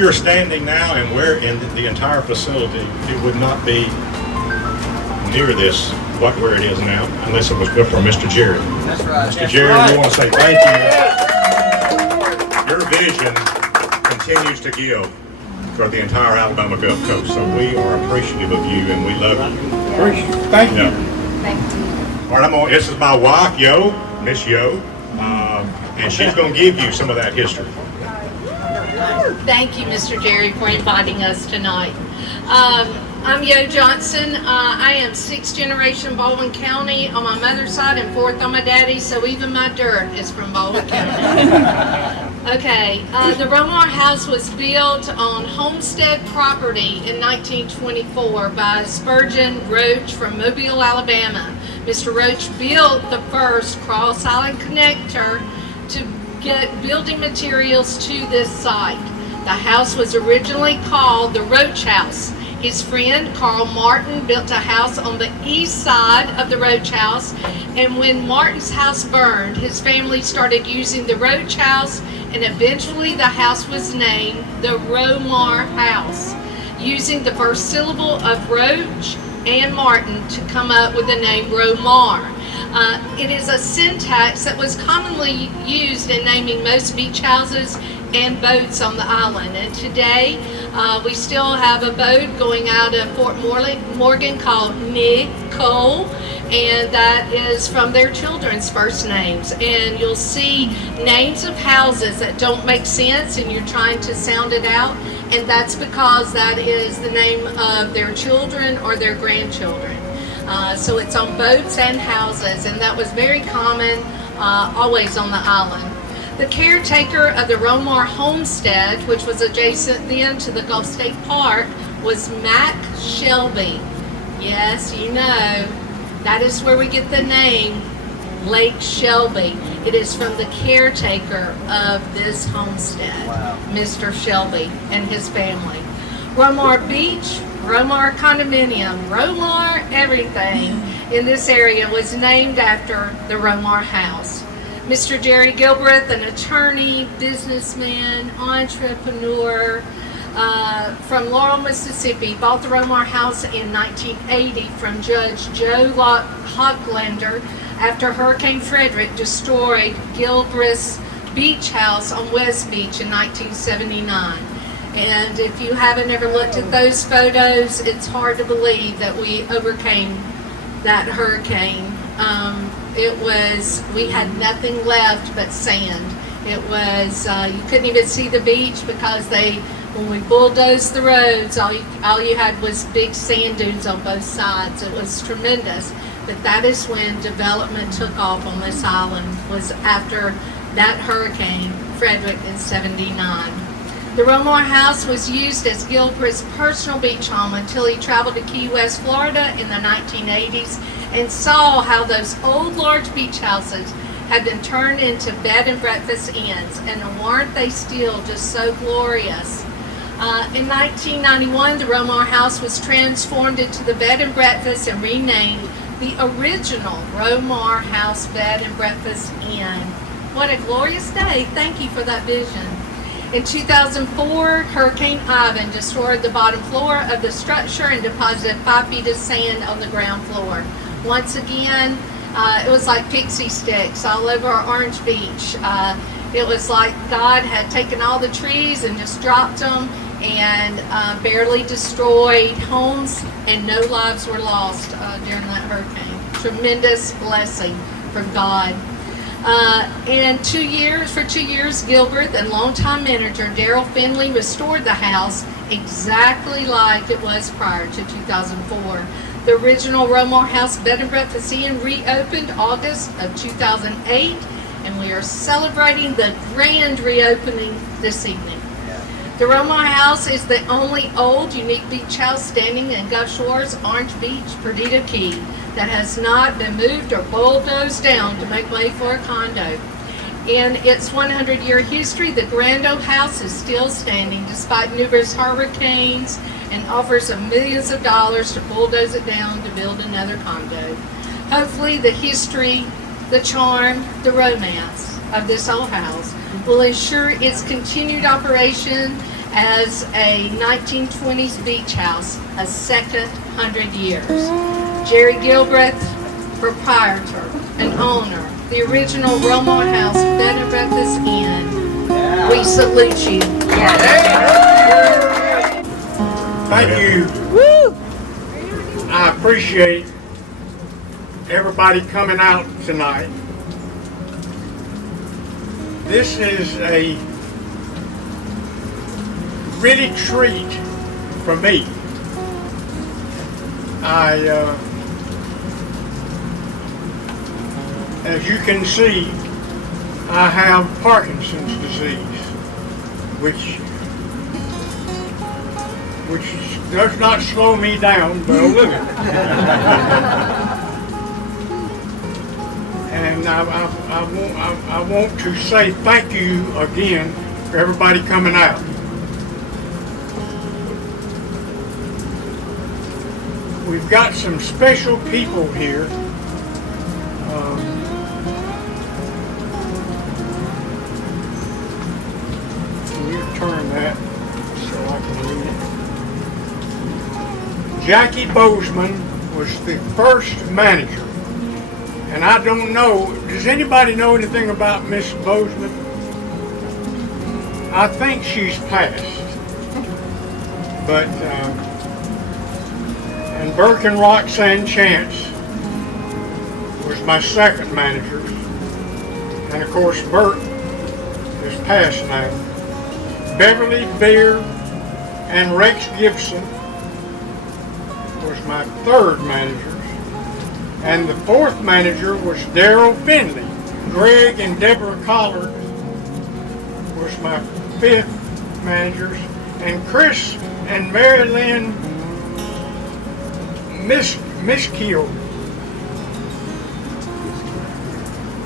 you're standing now and where in the entire facility, it would not be near this, where it is now, unless it was built for Mr. Jerry. That's right. Mr. Jerry, we want to say thank you. Your vision continues to give for the entire Alabama Gulf Coast, so we are appreciative of you and we love you. Thank you. Thank you. All right, this is my wife, Miss Yo, and she's going to give you some of that history. Thank you, Mr. Jerry, for inviting us tonight. I'm Yo Johnson. I am 6th generation Baldwin County on my mother's side and 4th on my daddy's, so even my dirt is from Baldwin County. Okay, the Romar house was built on homestead property in 1924 by Spurgeon Roach from Mobile, Alabama. Mr. Roach built the first cross-island connector to get building materials to this site. The house was originally called the Roach House. His friend Carl Martin built a house on the east side of the Roach House, and when Martin's house burned, his family started using the Roach House, and eventually the house was named the Romar House, using the first syllable of Roach and Martin to come up with the name Romar. It is a syntax that was commonly used in naming most beach houses and boats on the island. And today, we still have a boat going out of Fort Morgan called Nicole, and that is from their children's first names. And you'll see names of houses that don't make sense and you're trying to sound it out, and that's because that is the name of their children or their grandchildren. So it's on boats and houses, and that was very common always on the island. The caretaker of the Romar homestead, which was adjacent then to the Gulf State Park, was Mac Shelby. Yes, you know, that is where we get the name Lake Shelby. It is from the caretaker of this homestead, Mr. Shelby and his family. Romar Beach, Romar Condominium, Romar everything in this area was named after the Romar house. Mr. Jerry Gilbreath, an attorney, businessman, entrepreneur from Laurel, Mississippi, bought the Romar house in 1980 from Judge Joe Hocklander after Hurricane Frederick destroyed Gilbreath's beach house on West Beach in 1979. And if you haven't ever looked at those photos, it's hard to believe that we overcame that hurricane. We had nothing left but sand. It was, you couldn't even see the beach because when we bulldozed the roads, all you had was big sand dunes on both sides. It was tremendous. But that is when development took off on this island, was after that hurricane, Frederick, in '79. The Romar house was used as Gilbreath's personal beach home until he traveled to Key West, Florida in the 1980s and saw how those old large beach houses had been turned into bed and breakfast inns, and weren't they still just so glorious? In 1991, the Romar house was transformed into the bed and breakfast and renamed the original Romar House Bed and Breakfast Inn. What a glorious day. Thank you for that vision. In 2004, Hurricane Ivan destroyed the bottom floor of the structure and deposited 5 feet of sand on the ground floor. Once again, it was like pixie sticks all over Orange Beach. It was like God had taken all the trees and just dropped them and barely destroyed homes, and no lives were lost during that hurricane. Tremendous blessing from God. For 2 years, Gilbreath and longtime manager Daryl Finley restored the house exactly like it was prior to 2004. The original Romar House Bed and Breakfast Inn reopened August of 2008, and we are celebrating the grand reopening this evening. The Romar House is the only old, unique beach house standing in Gulf Shores, Orange Beach, Perdido Key, that has not been moved or bulldozed down to make way for a condo. In its 100-year history, the grand old house is still standing despite numerous hurricanes and offers of millions of dollars to bulldoze it down to build another condo. Hopefully the history, the charm, the romance of this old house will ensure its continued operation as a 1920s beach house, a second 100 years. Jerry Gilbreath, proprietor and owner, the original Romar house, bed and breakfast inn. We salute you. Thank you. Woo! I appreciate everybody coming out tonight. This is a really treat for me. As you can see, I have Parkinson's disease, which does not slow me down, but a little. And I want to say thank you again for everybody coming out. We've got some special people here. Can you turn that so I can read it? Jackie Bozeman was the first manager. And I don't know, does anybody know anything about Miss Bozeman? I think she's passed. But, and Burke and Roxanne Chance was my second manager. And of course, Burke is passed now. Beverly Beer and Rex Gibson was my third manager. And the fourth manager was Darrell Finley. Greg and Deborah Collard was my fifth managers. And Chris and Mary Lynn Miskiel.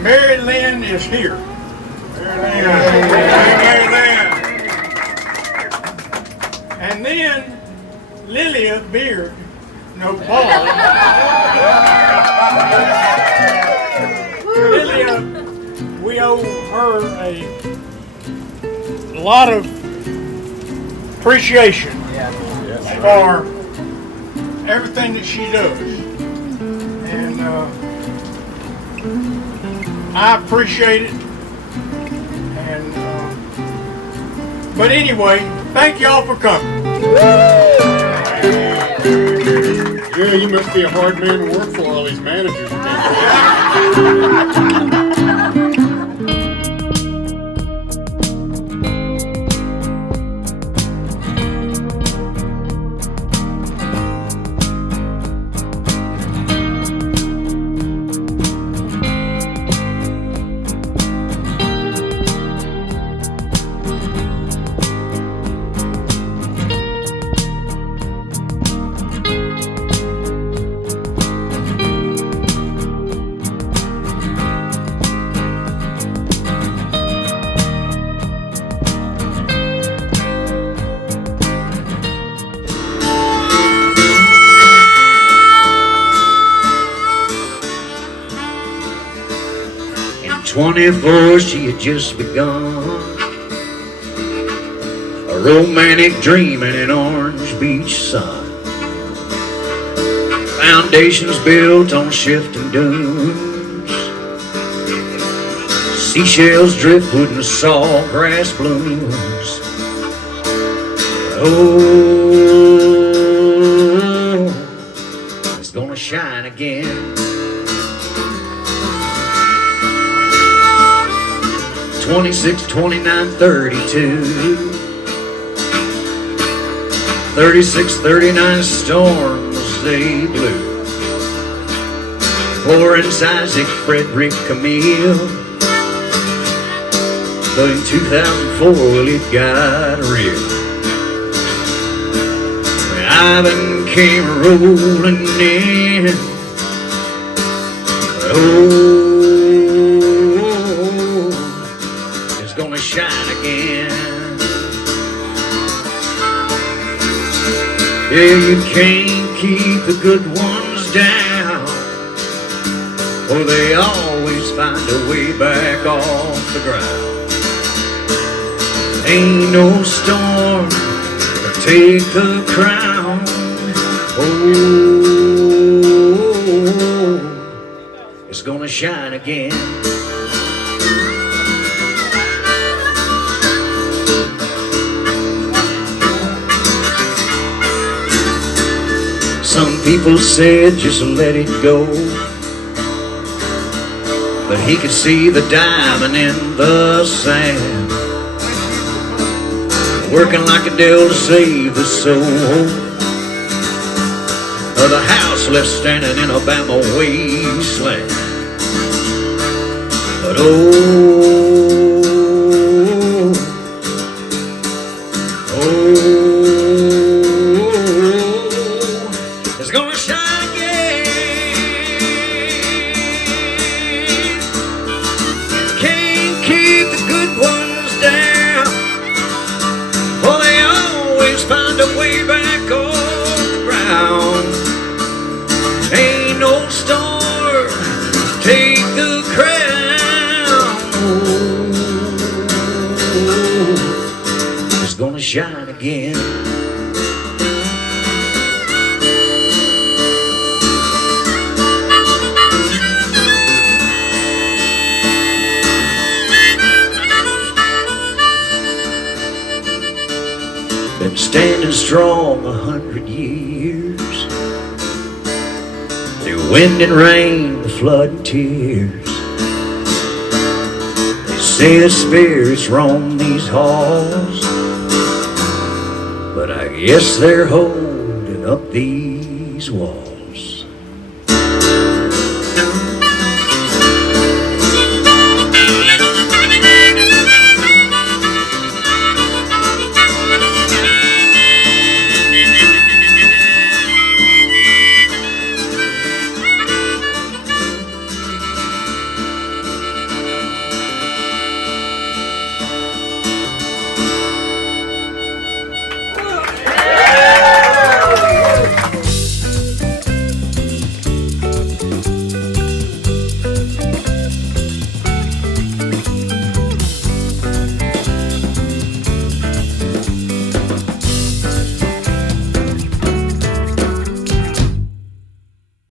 Mary Lynn is here. Mary Lynn. And then Lilia Beard, no ball. Lilia, we owe her a lot of appreciation for everything that she does. And I appreciate it. And but anyway, thank y'all for coming. Yeah, you must be a hard man to work for, all these managers. In 24 she had just begun a romantic dream in an orange beach sun. Foundations built on shifting dunes, seashells, driftwood, and sawgrass blooms. Oh, it's gonna shine again. 26, 29, 32, 36, 39 storms they blew. Florence, Isaac, Frederick, Camille. But in 2004, well, it got real. When Ivan came rolling in, oh, gonna shine again. Yeah, you can't keep the good ones down, or they always find a way back off the ground. Ain't no storm to take the crown. Oh, it's gonna shine again. Some people said just let it go, but he could see the diamond in the sand, working like a devil to save the soul of the house left standing in a Bama wasteland. But it's gonna shine again. Can't keep the good ones down, for they always find a way back on the ground. Ain't no storm take the crown. It's gonna shine again. Been standing strong 100 years, through wind and rain, the flood and tears. They say the spirits roam these halls, but I guess they're holding up these walls.